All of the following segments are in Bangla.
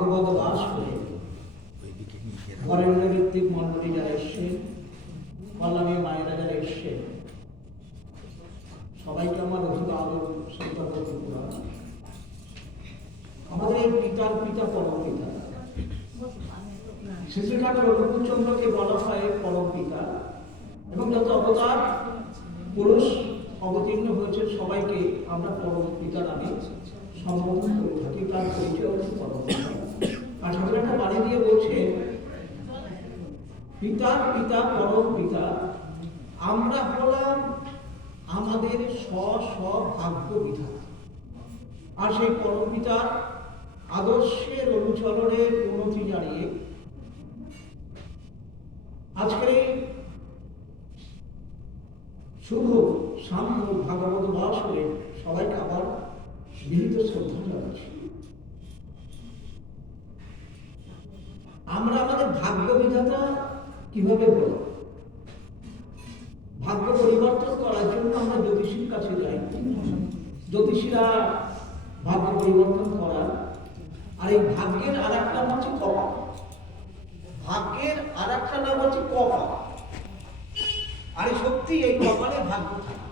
ভাগবত দাস করে বরেণ্য ঋত্বিক মণ্ডলী যারা এসছেন কল্যাণী মায়েরা যারা এসছেন সবাইকে আমার অধিক আদর করতে পুরাণ আমাদের পিতার পিতা পরম পিতা শিশু ঠাকুর রঘুচন্দ্রকে বলা হয় পরম পিতা এবং যত অবতার পুরুষ অবতীর্ণ হয়েছে সবাইকে আমরা পরম পিতা নামে সম্বোধন করে থাকি তার পরিচয় হচ্ছে পরম পিতা। আর একটা বাড়ি দিয়ে বলছে পিতার পিতা, পরম পিতা, আমরা হলাম আমাদের স্ব স্ব ভাগ্য বিধাতা আর সেই পরম পিতার আদর্শের অনুচরণের উন্নতি জানিয়ে আজকের এই শুভ সাম্য ভাগবত বাসরে সবাইকে আবার বিনীত শ্রদ্ধা জানাচ্ছি। আমরা আমাদের ভাগ্য বিধাতা কীভাবে বলি ভাগ্য পরিবর্তন করার জন্য আমরা জ্যোতিষীর কাছে যাই। জ্যোতিষীরা ভাগ্য পরিবর্তন করার, আর এই ভাগ্যের আর একটা নাম হচ্ছে কপা। ভাগ্যের আর একটা নাম হচ্ছে কপা। আর সত্যি এই কপালে ভাগ্য থাকা।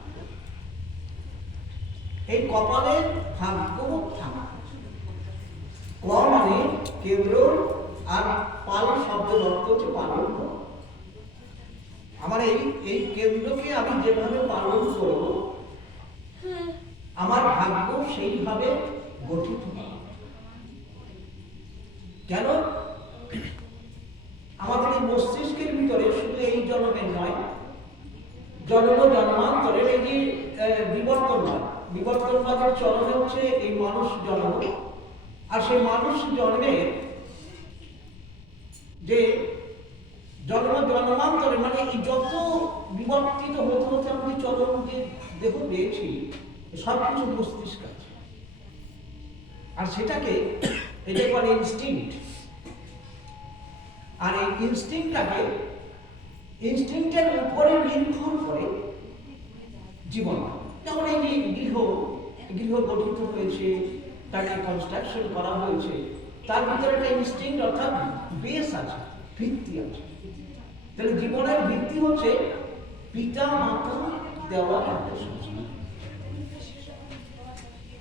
এই কপালের ভাগ্য থাকা। ক মানে কেন্দ্র আর পাল শব্দের অর্থ হচ্ছে পালন আমার এই এই কেন্দ্রকে আমি যেভাবে পালন করব, আমার ভাগ্য সেইভাবে গঠিত কেন? আমাদের এই মস্তিষ্কের ভিতরে শুধু এই জন্মের নয়, জন্ম জন্মান্তরের এই যে বিবর্তনবাদ, বিবর্তনবাদের চলনে হচ্ছে এই মানুষ জন্ম। আর সেই মানুষ জন্মে যে জন্ম, জন্মান্তরে মানে যত বিবর্তিত হতে হতে আমি চলন যে দেহ পেয়েছি সব কিছু মস্তিষ্ক আছে। আর সেটাকে এটা বলে ইনস্টিংক্ট আর এই ইনস্টিংটাকে ইনস্টিংটের উপরে নির্ভর করে জীবন। যেমন এই যে গৃহ গৃহ গঠিত হয়েছে, তাকে কনস্ট্রাকশন করা হয়েছে, তার ভিতরে একটা ইনস্টিংক্ট অর্থাৎ বেস আছে ভিত্তি আছে। তাহলে জীবনের ভিত্তি হচ্ছে পিতা, মাতা দেওয়া একটা সংস্কার।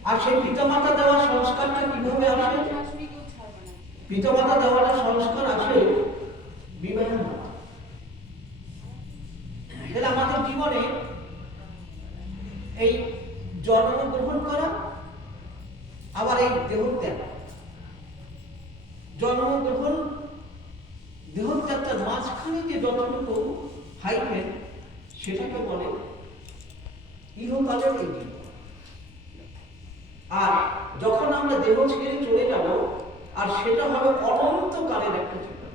আর সেই পিতা, মাতা দেওয়া সংস্কারটা কীভাবে আসে? পিতা, মাতা দেওয়াটা সংস্কার আসে বিবাহের তাহলে আমাদের জীবনে এই জন্ম গ্রহণ করা, আবার এই দেহত্যাগ জন্মগ্রহণ দেহত্যাগটার মাঝখানে যে যতটুকু হাইফেন সেটাকে বলে ইহকালের এই আর যখন আমরা দেহ ছেড়ে চলে যাব, আর সেটা হবে অনন্তকালের একটা জীবন।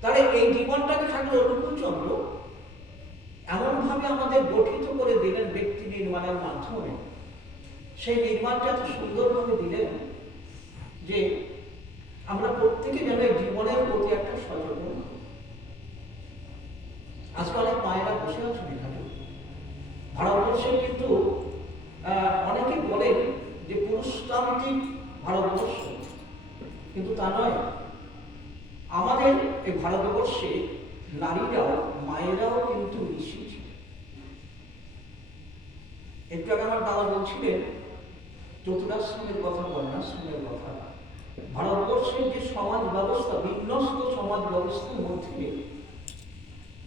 তাহলে এই জীবনটাকে থাকলে অনুকূল চন্দ্র এমনভাবে আমাদের গঠিত করে দিলেন ব্যক্তি নির্মাণের মাধ্যমে। সেই নির্মাণটা এত সুন্দরভাবে দিলেন যে আমরা প্রত্যেকে যেন জীবনের প্রতি একটা সচেতন। আজকে অনেক মায়েরা বসে আছেন এখানে। ভারতবর্ষে কিন্তু অনেকে বলেন যে পুরুষতান্ত্রিক ভারতবর্ষ। কিন্তু তা নয়। আমাদের এই ভারতবর্ষে নারীরাও, মায়েরাও কিন্তু ছিলেন। একটু আগে আমার দাদা বলছিলেন চতুরাশ্রমের কথা বর্ণাশ্রমের কথা। ভারতবর্ষের যে সমাজ ব্যবস্থা বিন্যস্ত সমাজ ব্যবস্থার মধ্যে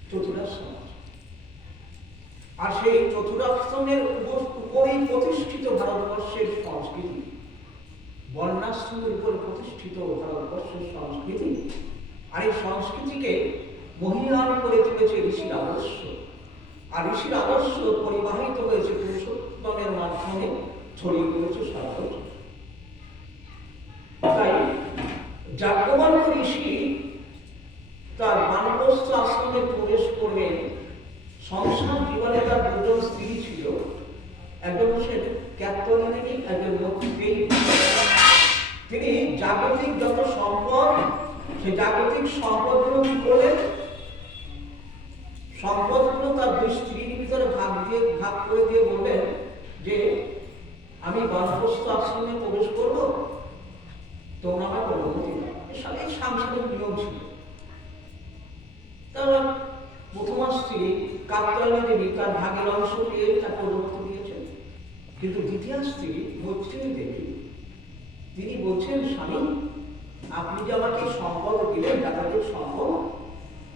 চতুরাশ্রম আছে। আর সেই চতুরাশ্রমের উপরেই প্রতিষ্ঠিত ভারতবর্ষের সংস্কৃতি। বর্ণাশ্রমের উপর প্রতিষ্ঠিত ভারতবর্ষের সংস্কৃতি। আর এই সংস্কৃতিকে মহিলান করে তুলেছে ঋষির আদর্শ। আর ঋষির আদর্শ পরিবাহিত হয়েছে পুরুষোত্তমের মাধ্যমে ছড়িয়ে পড়েছে সারা পৃথিবী। তাই যাজ্ঞবল্ক ঋষি তার বানপ্রস্থ আশ্রমে প্রবেশ করবেন সংসার জীবনে তার দুজন স্ত্রী ছিল একজন হচ্ছে ক্যাপ্টলিনী একজন লক্ষ্মী তিনি জাগতিক যত সম্পদ সেই জাগতিক সম্পদগুলো কি করলেন সম্পদগুলো তার দুই স্ত্রীর ভিতরে ভাগ দিয়ে ভাগ করে দিয়ে বললেন যে আমি বানপ্রস্থ আশ্রমে প্রবেশ করব স্ত্রী মৈত্রী দেবী তিনি বলছেন স্বামী, আপনি যে আমাকে সম্পদ দিলেন জাগতিক সম্পদ,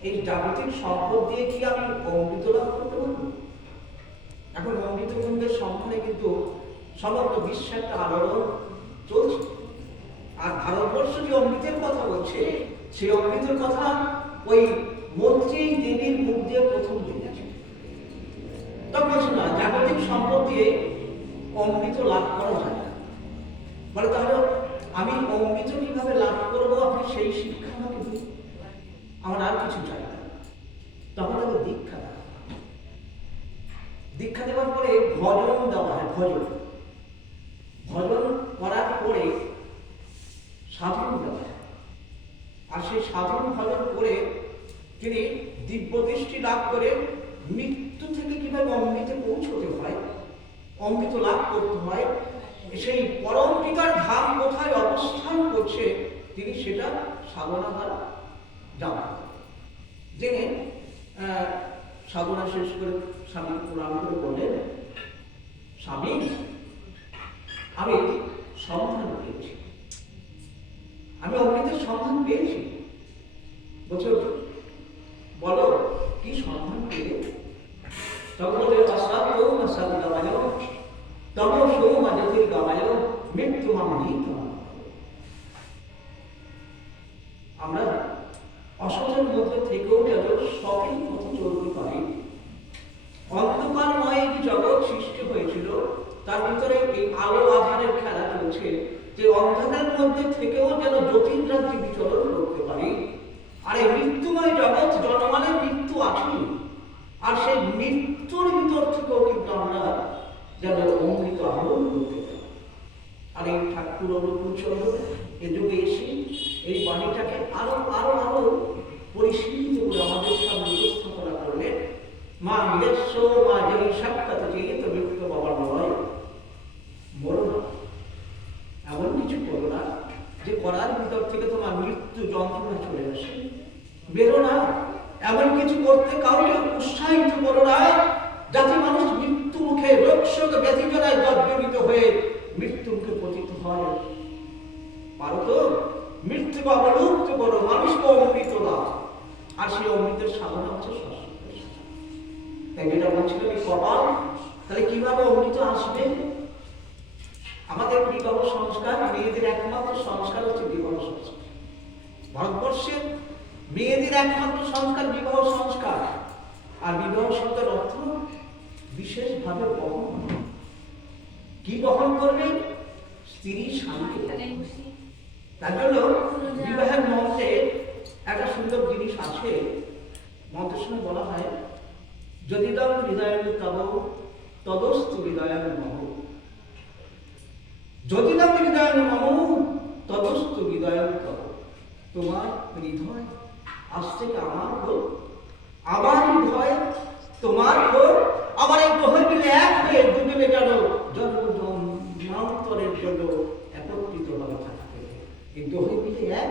এই জাগতিক সম্পদ দিয়ে কি আমি অমৃত লাভ করতে পারব? এখন অমৃত কুণ্ডের সম্মানে কিন্তু সমগ্র বিশ্বে একটা আলোড়ন চলছে। আর ভারতবর্ষ যে অমৃতের কথা বলছে, সেই অমৃতের কথা ওই মন্ত্রী দেবীর মুখ দিয়ে প্রথম জেনেছে তখন জাগতিক সম্পদ দিয়ে অমৃত লাভ করা যায় না। বলে তাহলে আমি অমৃত কীভাবে লাভ করব? আপনি সেই শিক্ষা আমাকে আমার আর কিছু চাই তখন তাকে দীক্ষা দেয় দীক্ষা দেওয়ার পরে ভজন দেওয়া হয়, ভজন। ভজন করার পরে সাধন দেওয়া হয়। আর সেই সাধন ভজন করে তিনি দিব্য দৃষ্টি লাভ করে মৃত্যু থেকে কীভাবে অমৃতে পৌঁছতে হয় অমৃত লাভ করতে হয় সেই পরম পিতার ধাম কোথায় অবস্থান করছে তিনি সেটা সাধনা দ্বারা জেনে আহ, সাধনা শেষ করে স্বামী প্রণাম করে বললেন স্বামী আমি সন্ধান পেয়েছি। আমি অমৃতের সন্ধান পেয়েছি। বলছে বলো কি সন্ধান পেলে? তখন বলে অসাধ্য অসাধ্য গামায় তব সৌ মাজাতির মৃত্যু মামনি আমরা অসচেতন মধ্যে থেকেও যেন সঠিক পথে চলতে পারি অন্ধকারময় যে জগৎ সৃষ্টি হয়েছিল তার ভিতরে এই আলো আধারের খেলা চলছে যে অন্ধকারের মধ্যে থেকেও যেন জ্যোতির্রাজ্যে বিচরণ করতে পারি আর এই মৃত্যুময় জগৎ জনমানের মৃত্যু আছেই আর সেই মৃত্যুর ভিতর থেকেও কিন্তু আমরা আহরণ করতে পারি আর এই ঠাকুর অনুকূলচন্দ্র এ যুগে এসে এই বাণীটাকে আরও আরও আরও পরিশীলিত করে আমাদের সামনে উপস্থাপনা মা মিলেশ্বর মা যে সাক্ষাৎ চেয়ে তো মৃত্যু বাবার নয় মরো না এমন কিছু করো না যে করার ভিতর থেকে তোমার মৃত্যু যন্ত্রণা চলে আসে বেরো না এমন কিছু করতে কাউকে উৎসাহিত করো না যাতে মানুষ মৃত্যু মুখে রোগ শোক ব্যথিজনায় জর্জরিত হয়ে মৃত্যু মুখে পতিত হয় পারো তো মৃত্যুকে অবলুপ্ত করো মানুষকে অমৃত দাও আর সেই অমৃতের সাধনা হচ্ছে সৎসঙ্গের সাধনা। তাই যেটা বলছিলাম এই কপাল তাহলে কীভাবে অমৃত আসবে আমাদের বিবাহ সংস্কার মেয়েদের একমাত্র সংস্কার হচ্ছে বিবাহ সংস্কার ভারতবর্ষের মেয়েদের একমাত্র সংস্কার বিবাহ সংস্কার বিবাহ শব্দের অর্থ বিশেষভাবে বহন কি বহন করবে? স্ত্রী স্বামীকে তার জন্য বিবাহের মন্ত্রে একটা সুন্দর জিনিস আছে। মন্ত্রের সময় বলা হয় যদি দম হৃদয় তব, তদস্তু হৃদয় মহ যদি দম হৃদয় মম, তদস্তু হৃদয় তব। তোমার হৃদয় আজ থেকে আমার হোক। আমার হৃদয় তোমার হোক আমার এই গ্রহের মিলে এক হয়ে দুজনে যেন জন্ম জন্মান্তরের জন্য একত্রিত ভাবে থাকতে এই গ্রহের মিলে এক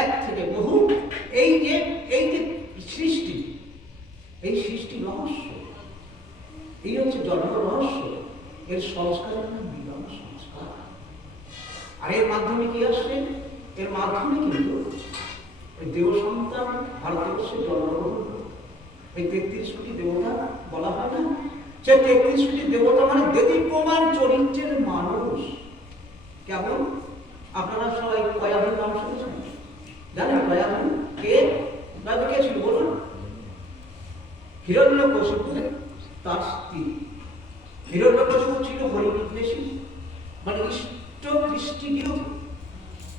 এক থেকে বহু। এই যে এই যে সৃষ্টি, এই সৃষ্টি রহস্য, এই হচ্ছে জন্ম রহস্য। এর সংস্কারের নাম বিবাহ সংস্কার। আর এর মাধ্যমে কি আসছে? এর মাধ্যমে কিন্তু দেব সন্তান ভারতবর্ষে জন্মগ্রহণ। এই তেত্রিশ কোটি দেবতা বলা হয় না? সে তেত্রিশ কোটি দেবতা মানে দেবী প্রমাণ চরিত্রের মানুষ। কেমন? আপনারা সবাই কয়াধুর নাম শুনেছেন? জানেন কয়াধুর? কে? রাজা কে ছিল বলুন? হিরণ্য তার স্ত্রী। হিরণ্যকশিপু ছিল হরিবিদ্বেষী মানে ইষ্ট দৃষ্টি বিরোধী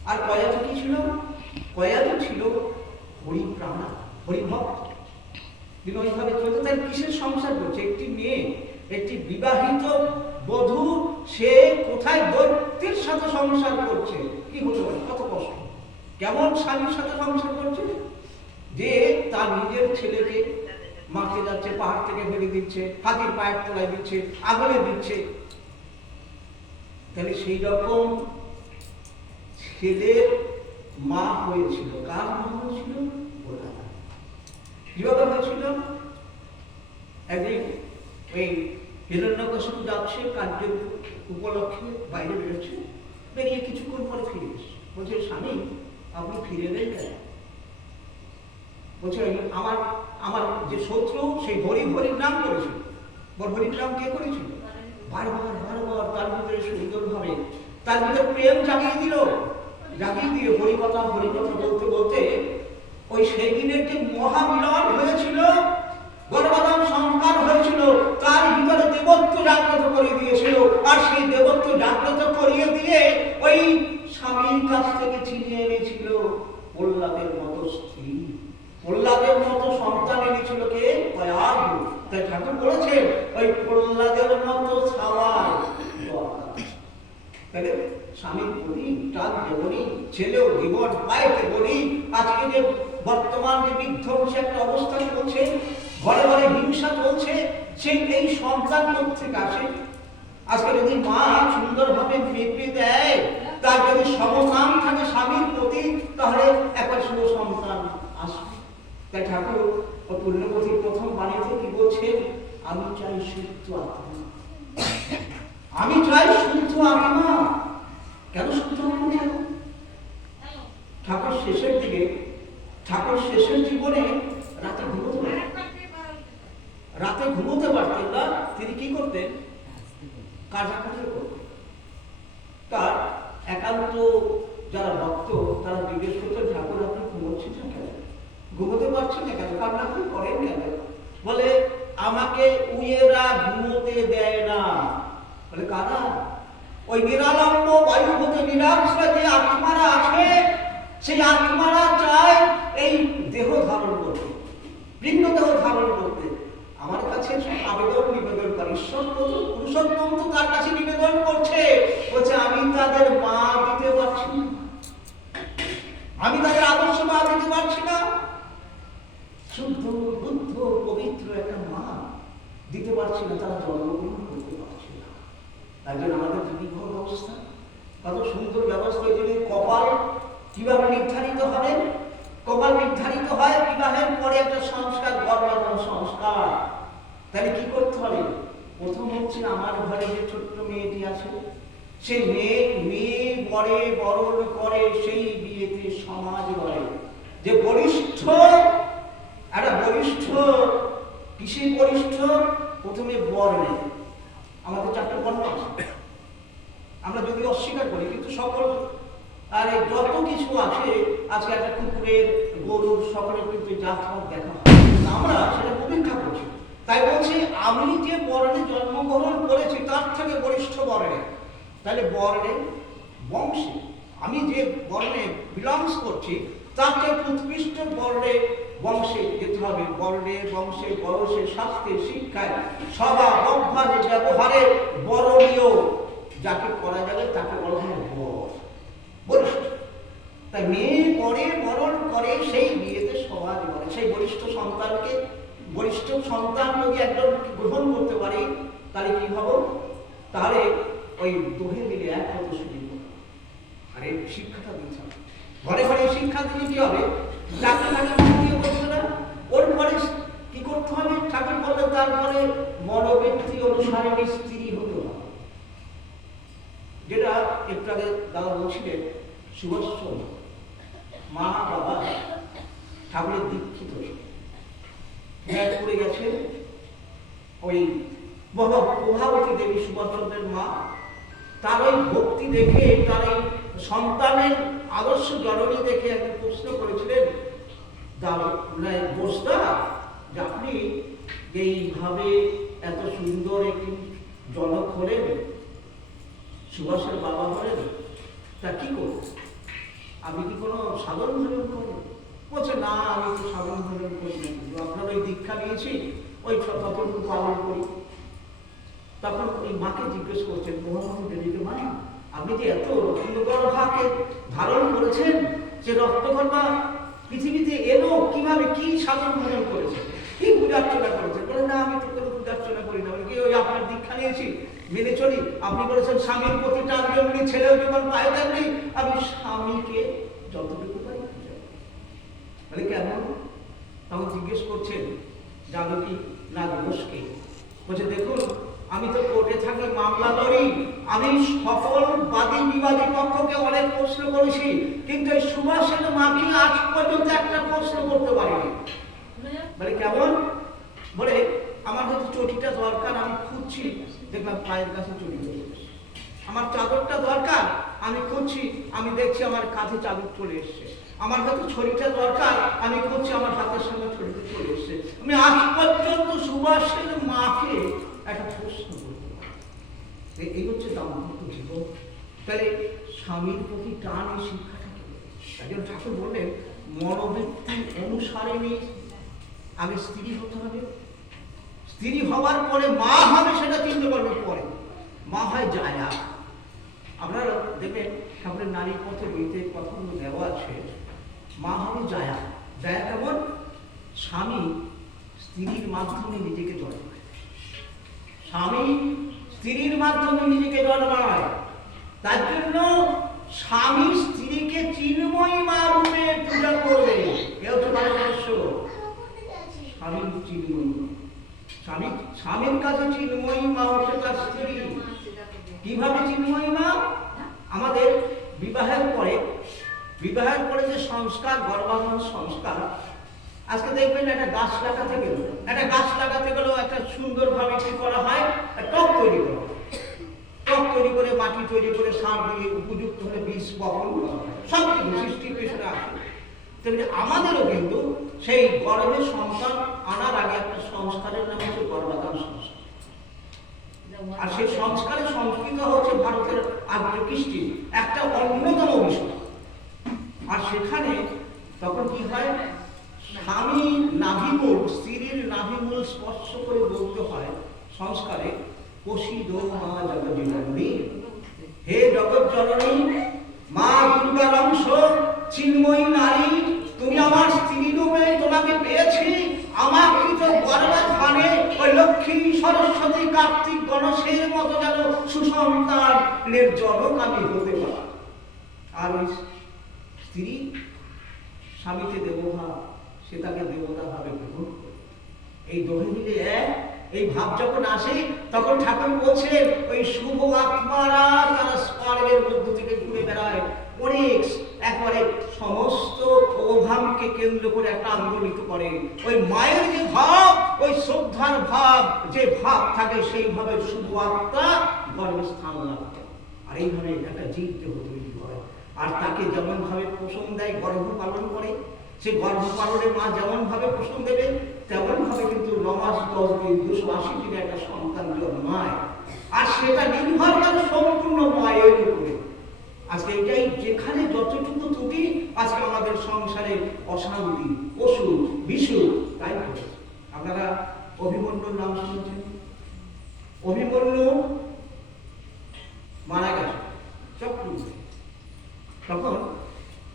আর কয়াতু কি ছিল? কয়াতু ছিল হরিপ্রাণা, হরিভক্ত। তিনি ওইভাবে কিসের সংসার করছে একটি মেয়ে, একটি বিবাহিত বধূ, সে কোথায় দৈত্যের সাথে সংসার করছে? কি হতে পারে কত কষ্ট। কেমন স্বামীর সাথে সংসার করছে? যে তার নিজের ছেলেকে মারতে যাচ্ছে, পাহাড় থেকে ফেলে দিচ্ছে, হাতির পায়ের তলায় দিচ্ছে, আগুনে দিচ্ছে। তাহলে সেই রকম ছেলের মা হয়েছিল। কার মা হয়েছিল? কীভাবে হয়েছিল একদিন ওই হিরণ্যকশিপু যাচ্ছে কার্যের উপলক্ষে বাইরে বেরোচ্ছে। বেরিয়ে কিছুক্ষণ পরে ফিরে এসছে। বলছে, স্বামী, আপনি ফিরে এলেন কেন? বলছে, আমার আমার যে শত্রু, সেই হরি হরির নাম করেছিল। বল, হরির নাম কে করেছিল? বারবার বারবার তার ভিতরে সুন্দরভাবে, তার ভিতরে প্রেম জাগিয়ে দিল। জাগিয়ে দিয়ে হরিকথা হরিকথা বলতে বলতে ওই সেই দিনের যে মহামিলন হয়েছিল গর্ভধাম সংস্কার হয়েছিল, তার ভিতরে দেবত্ব জাগ্রত করে দিয়েছিল। আর সেই দেবত্ব জাগ্রত করিয়ে দিয়ে ওই স্বামীর কাছ থেকে চিনিয়ে এনেছিল প্রহ্লাদের মতো স্ত্রী। প্রহ্লাদের মতো সন্তান এনেছিল কে? কয়াগ তাই ঠাকুর বলেছেন, ওই প্রহ্লাদের মতো ছাওয়ার তাহলে স্বামীর প্রতি টান যেমনই ছেলেও জীবন পায় তেমনই আজকে যে বর্তমান যে বিধ্বংসী একটা অবস্থা চলছে, ঘরে ঘরে হিংসা চলছে, সেই এই সন্তান থেকে আসে? আজকে যদি মা সুন্দরভাবে মেপে দেয়, তার যদি সমকাম থাকে স্বামীর প্রতি, তাহলে একটা শুভ সন্তান আসবে। তাই ঠাকুর ও পুণ্যপতির প্রথম বাণীতে কি বলছেন আমি চাই শুদ্ধ আত্মা। আমি চাই শুদ্ধ আত্মা। কেন শুদ্ধ আত্মা? ঠাকুর, শেষের দিকে ঠাকুর শেষের জীবনে রাতে ঘুমোতে রাতে ঘুমোতে পারতেন না, তিনি কি করতেন? করতেন তার একান্ত যারা ভক্ত, তারা জিজ্ঞেস করতেন, ঠাকুর, আপনি ঘুমোচ্ছেন না কেন? ঘুমোতে পারছেন না কেন? কান্নাকাটি করেন কেন? বলে, আমাকে উয়েরা ঘুমোতে দেয় না। বলে, কারা? ওই নিরালম্ব বায়ু হতে নিরাশ্রয় যে আত্মারা আছে সেই আত্মারা চায় এই দেহ ধারণ করতে ভিন্ন দেহ ধারণ করতে, আমার কাছে আবেদন, নিবেদন করে। ঈশ্বর পুরুষোত্তম তো তার কাছে নিবেদন করছে। বলছে, আমি তাদের মা দিতে পারছি না। আমি তাদের আদর্শ মা দিতে পারছি না। শুদ্ধ, বুদ্ধ, পবিত্র একটা মা দিতে পারছি না, তারা জন্মগ্রহণ করতে পারছে না। তাই জন্য আমাদের বিবাহ ব্যবস্থা কত সুন্দর ব্যবস্থা, এই জন্য কপাল কীভাবে নির্ধারিত হবে কপাল নির্ধারিত হয় বিবাহের সংস্কার গর্বাধন সংস্কার। তাহলে কি করতে হবে? প্রথম হচ্ছে আমার ঘরে যে ছোট্ট মেয়েটি আছে, সে মেয়ে মেয়ে বরে বরণ করে, সেই বিয়েতে সমাজ গড়ে। যে বরিষ্ঠ, একটা বরিষ্ঠ কিসে বরিষ্ঠ? প্রথমে বর্ণে আমাদের চারটে বর্ণ আছে। আমরা যদি অস্বীকার করি, কিন্তু সকল, আর যত কিছু আছে, আজকে একটা কুকুরের গরুর সকলের কিন্তু ভাত দেখা আমরা সেটা উপেক্ষা করছি। তাই বলছি, আমি যে বর্ণে জন্মগ্রহণ করেছি, তার থেকে বরিষ্ঠ বর্ণে। তাহলে বর্ণে বংশে, আমি যে বর্ণে বিলংস করছি তার থেকে উৎকৃষ্ট বর্ণে বংশে যেতে হবে। বর্ণে, বংশে, বয়সে, স্বাস্থ্যে, শিক্ষায় স্বভাব অভ্যাস, ব্যবহারে বরণীয় যাকে করা যাবে, তাকে বলা হয় বর। বরিষ্ঠ তাই মেয়ে পরে বরণ করে সেই বিয়েতে সমাজ বলে। সেই বরিষ্ঠ সন্তানকে, বরিষ্ঠ সন্তান যদি একজন গ্রহণ করতে পারে, তাহলে কি হব? তাহলে ওই দোহে মিলে এক হতে শুরু আর এই শিক্ষাটা হবে। ঘরে ঘরে শিক্ষা দিলে কি হবে? বলছে না। ওর পরে কি করতে হবে? ঠাকুর বললেন, তারপরে ব্যক্তি অনুসারে স্ত্রী হতে হবে। যেটা একটু আগে দাদা বলছিলেন মা, বাবা, ঠাকুরের দীক্ষিত করে গেছে ওই বাবা প্রভাবতী দেবী সুভাষচন্দ্রের মা। তার ওই ভক্তি দেখে, তার এই সন্তানের আদর্শ জননী দেখে একজন প্রশ্ন করেছিলেন বস্তা যে আপনি এইভাবে এত সুন্দর একটি জনক হলেন, সুভাষের বাবা হলেন, তা কি করব আমি কি কোনো সাধারণ ভজন করব? বলছে, না, আমি তো সাধারণ ভজন করি আপনার ওই দীক্ষা নিয়েছি, ওই ততটুকু পালন করি। তখন ওই মাকে জিজ্ঞেস করছেন মোহাম্মদ দেবীকে মা আপনি যে এত রত্নগর্ভাকে ধারণ করেছেন যে রক্তগর্ভা পৃথিবীতে এলো, কীভাবে কি সাধন ভজন করেছে কি পূজার্চনা করেছে বলে, না, আমি তো কোনো পূজার্চনা করি না। কি ওই আপনার দীক্ষা নিয়েছি? মেনে চলি। আপনি বলেছেন স্বামীর প্রতি টান যেমনি ছেলেও যেমন পায় তেমনি আমি স্বামীকে যতটুকু করি। বলে কেমন? তখন জিজ্ঞেস করছেন জানকী না ঘোষকে বলছে দেখুন আমি তো কোর্টে থাকি মামলা লড়ি আমি সকল বাদী বিবাদী পক্ষকে অনেক প্রশ্ন করেছি কিন্তু এই সুভাষের মাকে আজ পর্যন্ত একটা প্রশ্ন করতে পারিনি। বলে কেমন? বলে আমার হয়তো চটিটা দরকার আমি খুঁজছি। দেখলাম পায়ের কাছে চলে এসেছে। আমার চাদরটা দরকার, আমি খুঁজছি, আমি দেখছি আমার কাঁধে চাদর চলে এসছে। আমার হয়তো ছড়িটা দরকার, আমি খুঁজছি আমার হাতের সঙ্গে ছড়িতে চলে এসছে। আমি আজ পর্যন্ত সুভাষের মাকে একটা প্রশ্ন করতে এই হচ্ছে দাম্পত্য জীবন। তাহলে স্বামীর প্রতি টান এই শিক্ষাটা? তাই ঠাকুর বললেন মনোবৃত্তি অনুসারে নেই, আগে স্ত্রী হতে হবে। স্ত্রী হওয়ার পরে মা হবে সেটা চিন্তা করবে পরে। মা হয় জায়া। আপনারা দেখবেন ঠাকুরের নারী পথে বইতে কথাগুলো দেওয়া আছে। মা হবে জায়া। জায়া কেমন? স্বামী স্ত্রীর মাধ্যমে নিজেকে জন্মায়। স্বামী স্ত্রীর মাধ্যমে নিজেকে জন্মায়। তার জন্য স্বামী স্ত্রীকে চিন্ময়ী মা রূপে পূজা করবে এ হচ্ছে ভারতবর্ষ স্বামী চিন্ময়ী স্বামী স্বামীর কাছে চিন্ময়ী মা হচ্ছে তার স্ত্রী। কীভাবে চিন্ময়ী মা? আমাদের বিবাহের পরে বিবাহের পরে যে সংস্কার গর্ভাধান সংস্কার, আজকে দেখবেন একটা গাছ লাগাতে গেল। একটা গাছ লাগাতে গেলেও একটা সুন্দরভাবে কি করা হয়? টক তৈরি করা। টক তৈরি করে, মাটি তৈরি করে, সার দিয়ে উপযুক্ত হলে বীজ বপন করা হয়। সব কিছু সৃষ্টির পেছনে আছে তেমনি আমাদেরও কিন্তু সেই গর্ভে সন্তান আনার আগে একটা সংস্কারের নাম হচ্ছে গর্ভাধান সংস্কার। আর সেই সংস্কারের সংস্কৃত হচ্ছে ভারতের আর্য কৃষ্টি একটা অন্যতম বিষয়। আর সেখানে তখন কি হয়? স্বামী নাভিমূল, স্ত্রীর নাভিমূল স্পর্শ করে বলতে হয়, সংস্কারে কোশি দো মা হে জগৎ জননী মা দুর্গার অংশ চিন্ময়ী নারী তুমি আমার স্ত্রী রূপে তোমাকে পেয়েছি। আমার কৃত গর্ভাধানে ওই লক্ষ্মী সরস্বতী কার্তিক গণেশের মতো যেন সুসন্তানের জনক আমি হতে পারি। আর ওই স্ত্রী স্বামীকে দেবভাব সে তাকে দেবতা ভাবে গ্রহণ করে। এই দোহে মিলে এক, এই ভাব যখন আসে, তখন ঠাকুর বলছেন ওই শুভ আত্মারা তারা স্পার্গের মধ্য থেকে ঘুরে বেড়ায় অনেক একবারে সমস্ত অভাবকে কেন্দ্র করে একটা আন্দোলিত করে। ওই মায়ের যে ভাব, ওই শ্রদ্ধার ভাব, যে ভাব থাকে সেইভাবে শুভ আত্মা গর্ভে স্থান লাভ করে। আর এইভাবে একটা জীব দেহ তৈরি হয় আর তাকে যেমন ভাবে পোষণ দেয় গর্ভ পালন করে। সে গর্ভ পালনে মা যেমন ভাবে পোষণ দেবে তেমন ভাবে কিন্তু নমাস দশ দিন, দুশো আশি দিনে একটা সন্তান জন্মায়। আর সেটা নির্ভর করে সম্পূর্ণ মায়ের উপরে। আজকে এটাই, যেখানে যতটুকু ত্রুটি, আজকে আমাদের সংসারে অশান্তি, অসুখ, বিসুখ, তাই আপনারা অভিমন্যুর নাম শুনেছেন? অভিমন্যু মারা গেছে চক্রবর্তী তখন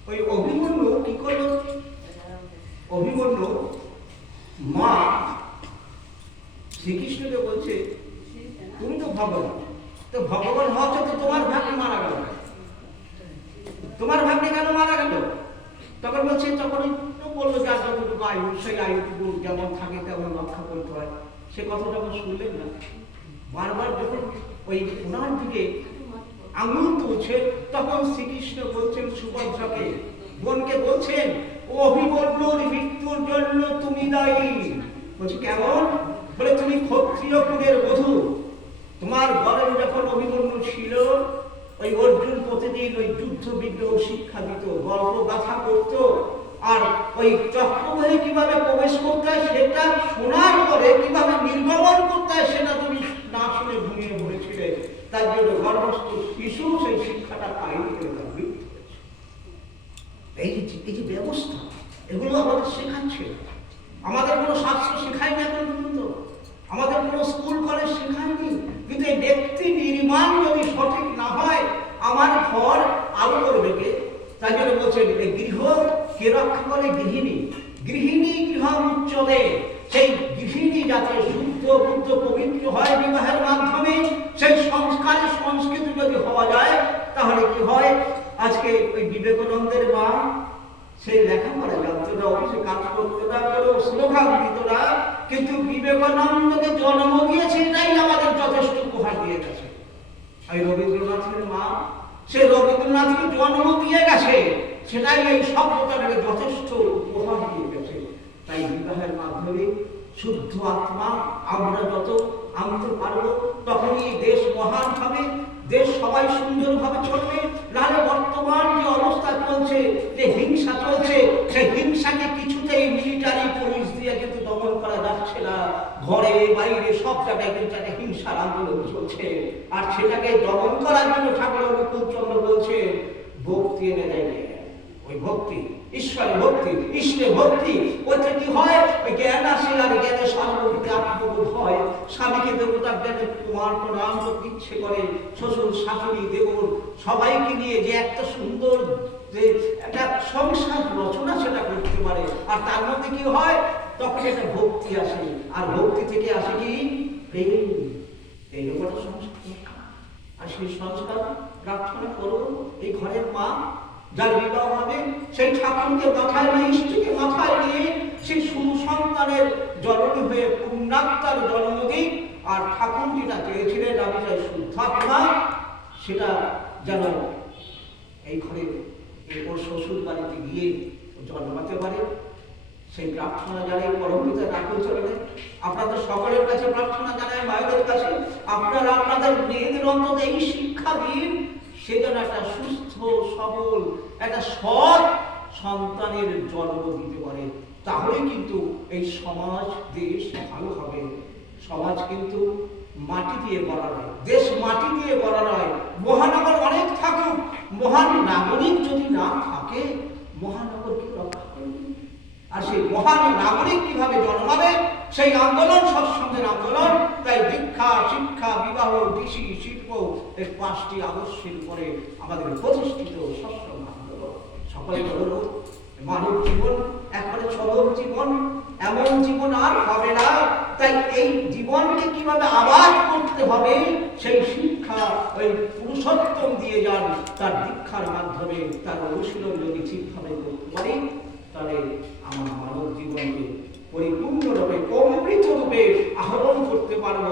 ওই অভিমন্যু কি করল? অভিমন্যু মা শ্রীকৃষ্ণকে বলছে, তুমি তো ভগবান তো ভগবান হওয়া তো তোমার ভাগ্নে মারা গেল তোমার ভাগ্নে কেন মারা গেল তখন বলছে তখন তো বলল যার যতটুকু আয়ু সেই আয়ুটুকু যেমন থাকে করতে হয় সে কথা যখন শুনলেন না? বারবার যখন ওই ওনার দিকে আঙুল তুলছে, তখন শ্রীকৃষ্ণ বলছেন, সুভদ্রাকে, বোনকে বলছেন, অভিমন্যুর মৃত্যুর জন্য তুমি দায়ী। বলছি, কেমন? বলে, তুমি ক্ষত্রিয় কুলের বধূ। তোমার ঘরে যখন অভিমন্যু ছিল, ওই অর্জুন প্রতিদিন ওই যুদ্ধ বিগ্রহ শিক্ষা দিত গল্প গাথা করত আর ওই চক্রবাহী কীভাবে প্রবেশ করতে হয় সেটা শোনার পরে কীভাবে নির্গমন করতে হয় সেটা তুমি না শুনে ঘুমিয়ে পড়েছিলে। তার জন্য গর্ভস্থ শিশু সেই শিক্ষাটা হয়েছে। এই যে এই যে ব্যবস্থা, এগুলো আমাদের শেখাচ্ছে। আমাদের কোনো শাস্ত্র শেখায় না এখন পর্যন্ত। আমাদের কোনো স্কুল, কলেজ শেখায়নি। কিন্তু এই ব্যক্তি নির্মাণ যদি সঠিক না হয়, আমার ঘর আলো করবে কে? তাই জন্য বলছেন, এই গৃহ কে রক্ষা করে গৃহিণী। গৃহিণী গৃহ উচ্চদে সেই গৃহিণী যাতে শুদ্ধ, বুদ্ধ, পবিত্র হয় বিবাহের মাধ্যমে, সেই সংস্কারের সংস্কৃতি যদি হওয়া যায়, তাহলে কি হয়? আজকে ওই বিবেকানন্দের মা, সেই লেখাপড়া জানতো না, অফিসে কাজ করতো না, কোনো স্লোগান দিত না, কিন্তু বিবেকানন্দকে জন্ম দিয়েছে এটাই আমাদের যথেষ্ট উপহার দিয়ে গেছে। এই রবীন্দ্রনাথের মা সে রবীন্দ্রনাথকে জন্ম দিয়ে গেছে। সেটাই এই সভ্যতাটাকে যথেষ্ট উপহার দিয়ে গেছে তাই বিবাহের মাধ্যমে শুদ্ধ আত্মা আমরা যত আনতে পারব, তখনই দেশ মহান হবে, দেশ সবাই সুন্দরভাবে চলবে। নাহলে বর্তমান যে অবস্থা চলছে, যে হিংসা চলছে সেই হিংসাকে কিছুতেই মিলিটারি পুলিশ দিয়ে কিন্তু দমন করা যাচ্ছে না। ঘরে, বাইরে সব জায়গায় কিন্তু একটা হিংসার আন্দোলন চলছে। আর সেটাকে দমন করার জন্য ঠাকুর অনুকূল চন্দ্র বলছে ভক্তি এনে দেয় ওই ভক্তি, ঈশ্বরের ভক্তি, ইষ্টের ভক্তি। ওইটা কি হয়? ওই জ্ঞান আসে আর জ্ঞানে সর্বভূতি আত্মবোধ হয়। স্বামীকে দেবতার জ্ঞানে কুমার প্রণাম করতে ইচ্ছে করে। শ্বশুর, শাশুড়ি, দেবর সবাইকে নিয়ে যে একটা সুন্দর যে একটা সংসার রচনা সেটা করতে পারে। আর তার মধ্যে কি হয়? তখন একটা ভক্তি আসে। আর ভক্তি থেকে আসে কি? প্রেম। এই একটা সংস্কার আর সেই সংস্কার প্রার্থনা করো এই ঘরের মা যার বিবাহ হবে, সেই ঠাকুরকে মাথায় নিয়ে ইষ্টকে মাথায় নিয়ে সেই সুসন্তানের জননী হয়ে পূর্ণাত্মার জন্ম আর ঠাকুর যেটা চেয়েছিলেন, আমি চাই শুদ্ধাত্মা, সেটা যেন এই ঘরে ওর শ্বশুর বাড়িতে গিয়ে জন্মাতে পারে। সেই প্রার্থনা জানাই পরম পিতা রাখুন চলে আপনাদের সকলের কাছে প্রার্থনা জানাই, মায়েদের কাছে। আপনারা আপনাদের মেয়েদের অন্তত এই শিক্ষা দিন সে একটা সুস্থ, সবল, একটা সৎ সন্তানের জন্ম দিতে পারে। তাহলে কিন্তু এই সমাজ, দেশ ভালো হবে। সমাজ কিন্তু মাটি দিয়ে গড়া নয়, দেশ মাটি দিয়ে গড়া নয়। মহানগর অনেক থাকুক, মহান নাগরিক যদি না থাকে, মহানগরকে রক্ষা করবে আর সেই মহান নাগরিক কীভাবে জন্মাবে, সেই আন্দোলন, সৎসঙ্গের আন্দোলন, তাই দীক্ষা শিক্ষা, বিবাহ, কৃষি, শিল্প এই পাঁচটি আদর্শের উপরে আমাদের প্রতিষ্ঠিত সৎসঙ্গ আন্দোলন। সকলে বলল মানব জীবন একবারে চরম জীবন, এমন জীবন আর হবে না। তাই এই জীবনকে কীভাবে আবাদ করতে হবে, সেই শিক্ষা ওই পুরুষোত্তম দিয়ে যান, তার দীক্ষার মাধ্যমে তার অনুশীলন যদি ঠিকভাবে করতে পারি, তাহলে আমার মানব জীবনকে পরিপূর্ণরূপে রূপে আহরণ করতে পারব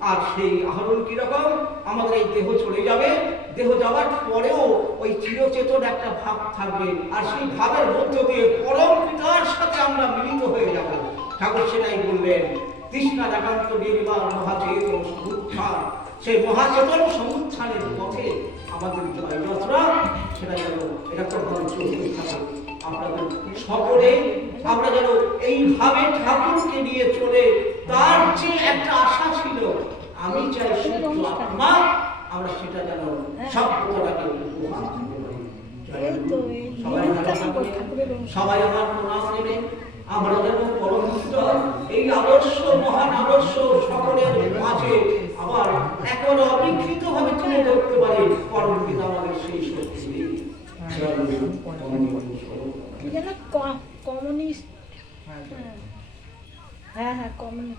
আর সেই আহরণ কীরকম? আমাদের এই দেহ চলে যাবে। দেহ যাওয়ার পরেও ওই চিরচেতন একটা ভাব থাকবে। আর সেই ভাবের মধ্য দিয়ে পরম পিতার সাথে আমরা মিলিত হয়ে যাব। ঠাকুর সেটাই বললেন তৃষ্ণা একান্ত নির্বাণ মহাচেতন সমুত্থান। সেই মহাচেতন সমুত্থানের পথে আমাদের জয়যাত্রা, সেটা যেন এরকম ভাবে চলতে থাকে। সকলে আমরা যেন এইভাবে ঠাকুরকে নিয়ে চলে তার যে একটা আশা ছিল আমি চাই শুদ্ধ আত্মা আমরা সেটা যেন গুরু। এই সবাই আমার প্রণাম নেবে আমরা যেন পরমিত এই আদর্শ মহান আদর্শ সকলের মাঝে আবার এখন অবিকৃত ভাবে তুলে ধরতে পারি। পরম পিতা আমাদের সেই শক্তি দিন। জয় গুরু। কি যেন কমিউনিস্ট হ্যাঁ হ্যাঁ হ্যাঁ কমিউনিস্ট